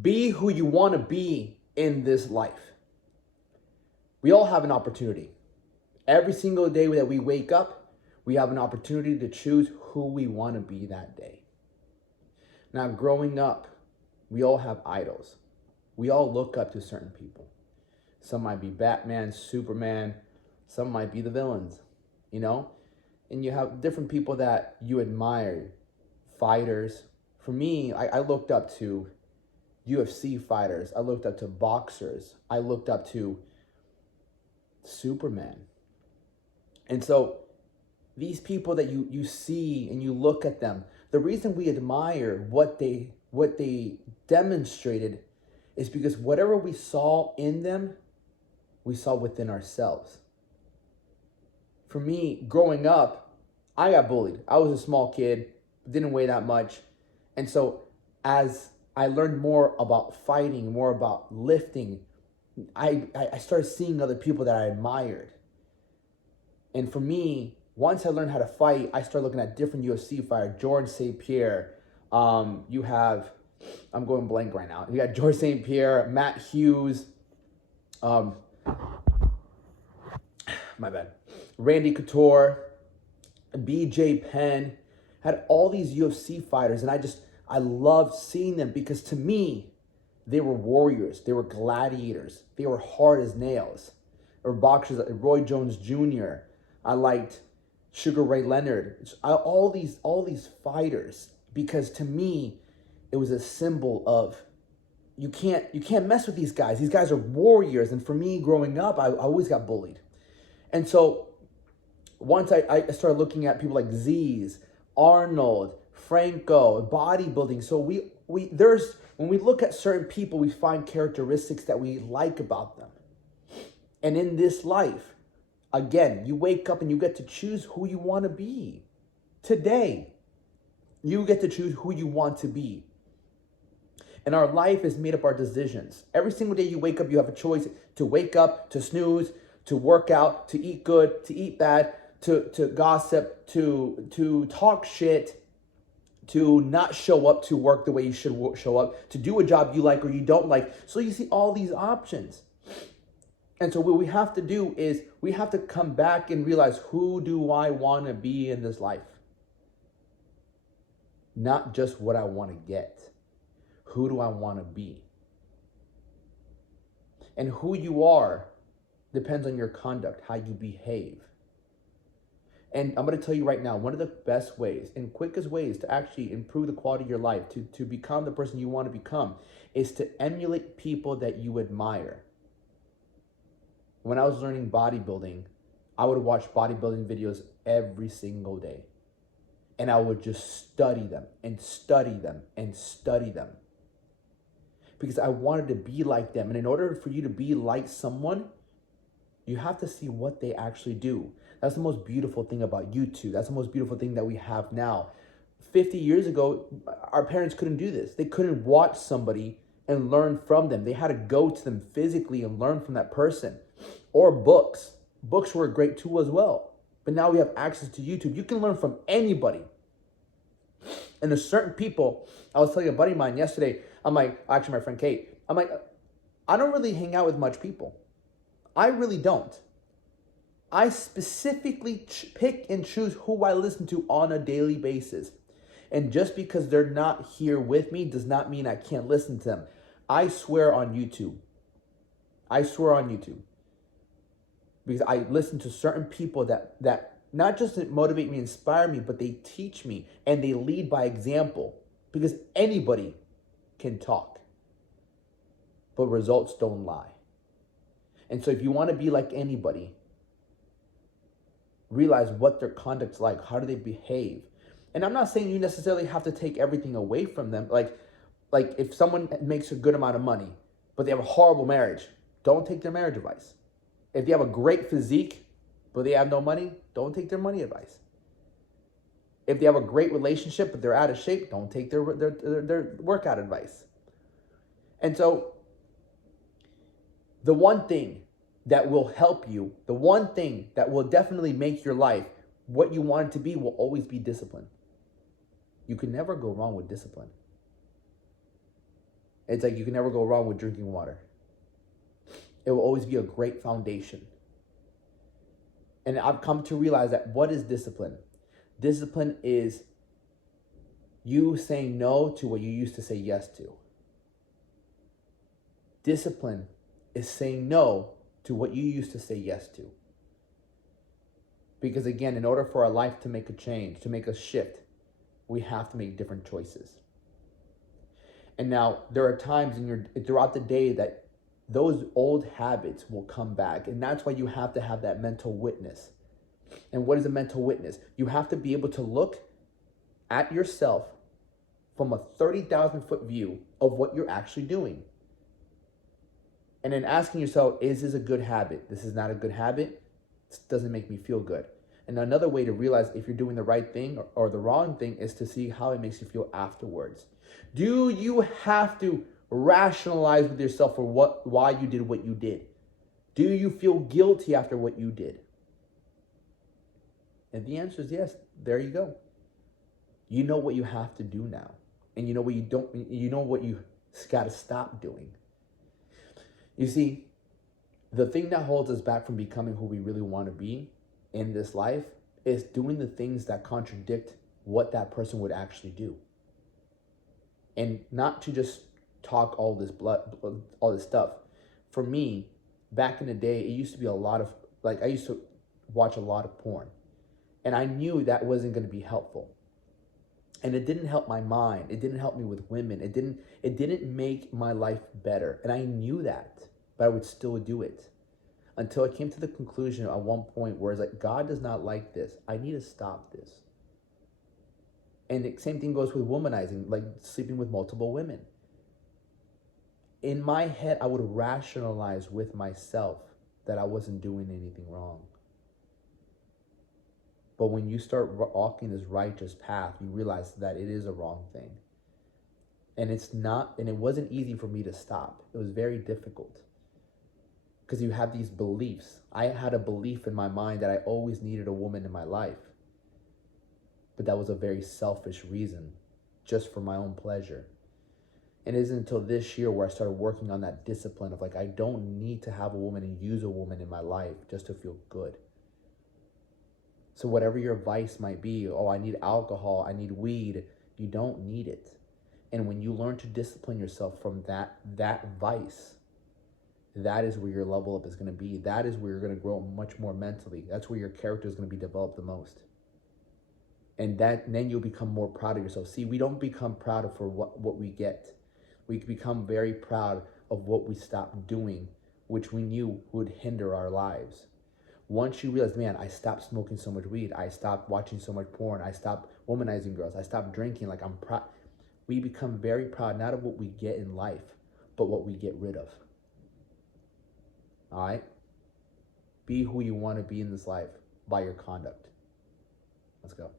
Be who you want to be in this life. We all have an opportunity. Every single day that we wake up, we have an opportunity to choose who we want to be that day. Now, growing up, we all have idols. We all look up to certain people. Some might be Batman, Superman. Some might be the villains, you know? And you have different people that you admire, fighters. For me, I looked up to UFC fighters. I looked up to boxers. I looked up to Superman. And so these people that you see and you look at them, the reason we admire what they demonstrated is because whatever we saw in them, we saw within ourselves. For me, growing up, I got bullied. I was a small kid, didn't weigh that much. And so as I learned more about fighting, more about lifting, I started seeing other people that I admired. And for me, once I learned how to fight, I started looking at different UFC fighters. George St. Pierre. You have, I'm going blank right now. You got George St. Pierre, Matt Hughes, my bad, Randy Couture, BJ Penn. Had all these UFC fighters, and I loved seeing them because to me, they were warriors. They were gladiators. They were hard as nails. Or boxers like Roy Jones Jr. I liked Sugar Ray Leonard. All these fighters, because to me, it was a symbol of you can't mess with these guys. These guys are warriors. And for me, growing up, I always got bullied. And so once I started looking at people like Z's, Arnold, Franco, bodybuilding. So when we look at certain people, we find characteristics that we like about them. And in this life, again, you wake up and you get to choose who you want to be. Today, you get to choose who you want to be. And our life is made up of our decisions. Every single day you wake up, you have a choice to wake up, to snooze, to work out, to eat good, to eat bad, to gossip, to talk shit, to not show up to work the way you should show up, to do a job you like or you don't like. So you see all these options. And so what we have to do is we have to come back and realize, who do I want to be in this life? Not just what I want to get. Who do I want to be? And who you are depends on your conduct, how you behave. And I'm going to tell you right now, one of the best ways and quickest ways to actually improve the quality of your life, to become the person you want to become, is to emulate people that you admire. When I was learning bodybuilding, I would watch bodybuilding videos every single day. And I would just study them and study them and study them. Because I wanted to be like them. And in order for you to be like someone, you have to see what they actually do. That's the most beautiful thing about YouTube. That's the most beautiful thing that we have now. 50 years ago, our parents couldn't do this. They couldn't watch somebody and learn from them. They had to go to them physically and learn from that person. Or books. Books were a great tool as well. But now we have access to YouTube. You can learn from anybody. And there's certain people, I was telling a buddy of mine yesterday, I'm like, actually my friend Kate, I'm like, I don't really hang out with much people. I really don't. I specifically pick and choose who I listen to on a daily basis. And just because they're not here with me does not mean I can't listen to them. I swear on YouTube. I swear on YouTube. Because I listen to certain people that not just motivate me, inspire me, but they teach me and they lead by example. Because anybody can talk, but results don't lie. And so if you want to be like anybody, realize what their conduct's like. How do they behave? And I'm not saying you necessarily have to take everything away from them. Like if someone makes a good amount of money, but they have a horrible marriage, don't take their marriage advice. If they have a great physique, but they have no money, don't take their money advice. If they have a great relationship, but they're out of shape, don't take their workout advice. And so the one thing that will help you, the one thing that will definitely make your life what you want it to be, will always be discipline. You can never go wrong with discipline. It's like you can never go wrong with drinking water. It will always be a great foundation. And I've come to realize that what is discipline? Discipline is you saying no to what you used to say yes to. Discipline is saying no to what you used to say yes to. Because again, in order for our life to make a change, to make a shift, we have to make different choices. And now there are times throughout the day that those old habits will come back. And that's why you have to have that mental witness. And what is a mental witness? You have to be able to look at yourself from a 30,000 foot view of what you're actually doing. And then asking yourself, is this a good habit? This is not a good habit. This doesn't make me feel good. And another way to realize if you're doing the right thing or the wrong thing is to see how it makes you feel afterwards. Do you have to rationalize with yourself for why you did what you did? Do you feel guilty after what you did? And the answer is yes. There you go. You know what you have to do now. And you know what you got to stop doing. You see, the thing that holds us back from becoming who we really want to be in this life is doing the things that contradict what that person would actually do. And not to just talk all this stuff. For me, back in the day, it used to be a lot of, I used to watch a lot of porn. And I knew that wasn't going to be helpful. And it didn't help my mind. It didn't help me with women. It didn't make my life better. And I knew that, but I would still do it. Until I came to the conclusion at one point where it's like, God does not like this. I need to stop this. And the same thing goes with womanizing, like sleeping with multiple women. In my head, I would rationalize with myself that I wasn't doing anything wrong. But when you start walking this righteous path, you realize that it is a wrong thing. And it wasn't easy for me to stop. It was very difficult. Because you have these beliefs. I had a belief in my mind that I always needed a woman in my life. But that was a very selfish reason, just for my own pleasure. And it isn't until this year where I started working on that discipline of I don't need to have a woman and use a woman in my life just to feel good. So whatever your vice might be, I need alcohol, I need weed, you don't need it. And when you learn to discipline yourself from that vice, that is where your level up is going to be. That is where you're going to grow much more mentally. That's where your character is going to be developed the most. And then you'll become more proud of yourself. See, we don't become proud of for what we get. We become very proud of what we stopped doing, which we knew would hinder our lives. Once you realize, man, I stopped smoking so much weed. I stopped watching so much porn. I stopped womanizing girls. I stopped drinking. I'm proud. We become very proud, not of what we get in life, but what we get rid of. All right? Be who you want to be in this life by your conduct. Let's go.